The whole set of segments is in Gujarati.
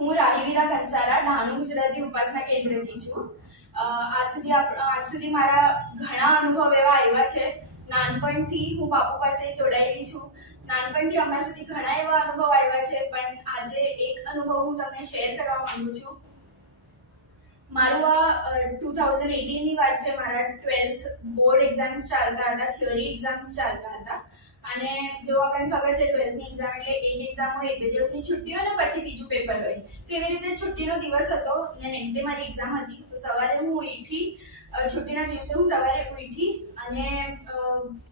હું રાહીવીરા કંસારા ડાણુ ગુજરાતી ઉપાસના કેન્દ્રથી છું. આજ સુધી મારા ઘણા અનુભવ એવા આવ્યા છે. નાનપણથી હું બાપુ પાસે જોડાયેલી છું. નાનપણથી હમણાં સુધી ઘણા એવા અનુભવ આવ્યા છે, પણ આજે એક અનુભવ હું તમને શેર કરવા માંગુ છું. મારું આ 2018ની વાત છે. મારા 12th બોર્ડ એક્ઝામ્સ ચાલતા હતા, થિયરી એક્ઝામ્સ ચાલતા હતા. અને જો આપણને ખબર છે 12થની એક્ઝામ એટલે એક એક્ઝામ હોય, 2 દિવસની છુટ્ટી હોય ને પછી બીજું પેપર હોય. તો એવી રીતે છુટ્ટીનો દિવસ હતો અને નેક્સ્ટ ડે મારી એક્ઝામ હતી. તો સવારે હું ઉઠી, છુટ્ટીના દિવસે હું સવારે ઉઠી અને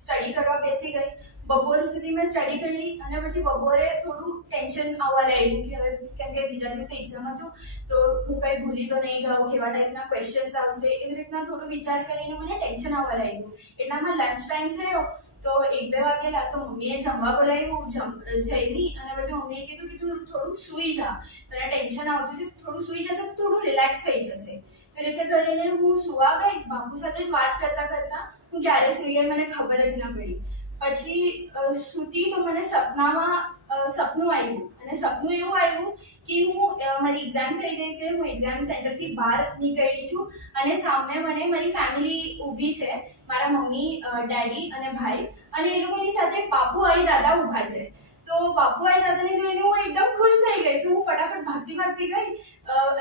સ્ટડી કરવા બેસી ગઈ. બપોર સુધી મેં સ્ટડી કરી અને પછી બપોરે થોડું ટેન્શન આવવા લાગ્યું કે હવે કેમ કે બીજા દિવસે એક્ઝામ હતું તો હું કંઈ ભૂલી તો નહીં જાઉં, કેવા ટાઈપના ક્વેશ્ચન્સ આવશે, એવી રીતના થોડું વિચાર કરીને મને ટેન્શન આવવા લાગ્યું. એટલામાં લંચ ટાઈમ થયો તો 1-2 વાગેલા. તો મમ્મીએ જમવા બોલાવ્યું, જમી અને પછી મમ્મીએ કીધું કે તું થોડું સૂઈ જા, તને ટેન્શન આવતું છે, થોડું સૂઈ જશે તો થોડું રિલેક્સ થઈ જશે. એ રીતે કરીને હું સુવા ગઈ. બાપુ સાથે જ વાત કરતા કરતા હું ક્યારે સૂઈ ગઈ મને ખબર જ ના પડી. પછી સૂતી તો મને સપનામાં સપનું આવ્યું અને સપનું એવું આવ્યું કે હું મારી એક્ઝામ થઈ ગઈ છે, હું એક્ઝામ સેન્ટરથી બહાર નીકળી છું અને સામે મને મારી ફેમિલી ઊભી છે, મારા મમ્મી, ડેડી અને ભાઈ, અને એ લોકોની સાથે બાપુ આઈ દાદા ઊભા છે. તો બાપુ આઈ દાદાને જોઈને હું એકદમ ખુશ થઈ ગઈ. તો હું ફટાફટ ભાગતી ગઈ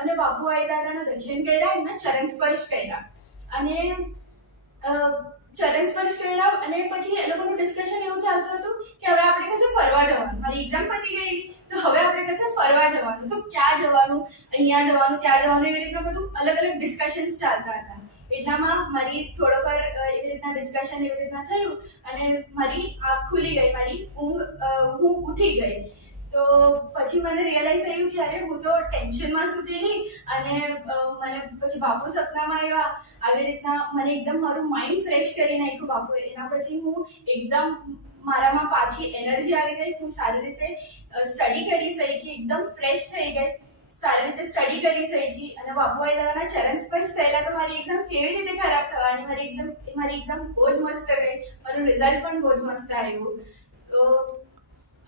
અને બાપુ આઈ દાદાના દર્શન કર્યા, એમના ચરણ સ્પર્શ કર્યા અને ચરણ સ્પર્શ કર્યા. અને પછી એ લોકોનું ડિસ્કશન એવું ચાલતું હતું કે હવે આપણે કશે ફરવા જવાનું. મારી એક્ઝામ પતી ગઈ તો હવે આપણે કશે ફરવા જવાનું, તો ક્યાં જવાનું, અહીંયા જવાનું, ત્યાં જવાનું, એવી રીતના બધું અલગ અલગ ડિસ્કશન્સ ચાલતા હતા. એટલામાં મારી થોડોક એવી રીતના ડિસ્કશન એવી રીતના થયું અને મારી આંખ ખુલી ગઈ, હું ઉઠી ગઈ. તો પછી મને રિયલાઇઝ થયું કે અરે હું તો ટેન્શનમાં સૂતેલી અને મને પછી બાપુ સપનામાં આવ્યા. આવી રીતના મને એકદમ મારું માઇન્ડ ફ્રેશ કરી નાખ્યું બાપુએ. એના પછી હું એકદમ મારામાં પાછી એનર્જી આવી ગઈ. હું સારી રીતે સ્ટડી કરી શકી, એકદમ ફ્રેશ થઈ ગઈ, સારી રીતે સ્ટડી કરી શકી અને બાપુ આઈ દાદાના ચરણ સ્પર્શ થયેલા. તો મારી એક્ઝામ કેવી રીતે ખરાબ થવાની? મારી એક્ઝામ બહુ જ મસ્ત ગઈ, મારું રિઝલ્ટ પણ બહુ જ મસ્ત આવ્યું. તો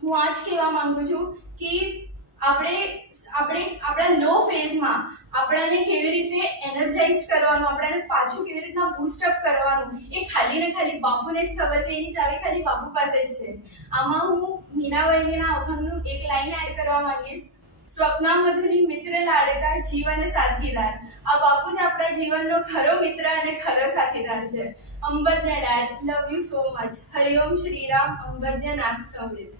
હું આ જ કહેવા માંગુ છું કે આપણે આપણા લો ફેઝમાં આપણાને કેવી રીતે એનર્જાઇઝ કરવાનું, આપણાને પાછું કેવી રીતના બૂસ્ટઅપ કરવાનું, એ ખાલી ને ખાલી બાપુને જ ખબર છે. એની ચાવી ખાલી બાપુ પાસે જ છે. આમાં હું મીનાબાઈના અભંગનું એક લાઈન એડ કરવા માંગીશ. સ્વપ્નામધુની મિત્ર લાડકા, જીવન સાથીદાર. આ બાપુ જ આપણા જીવનનો ખરો મિત્ર અને ખરો સાથીદાર છે. અંબદ્ય dad, love you so much. Hari Om Shri Ram. અંબદ્ય નાથ સંવેદ.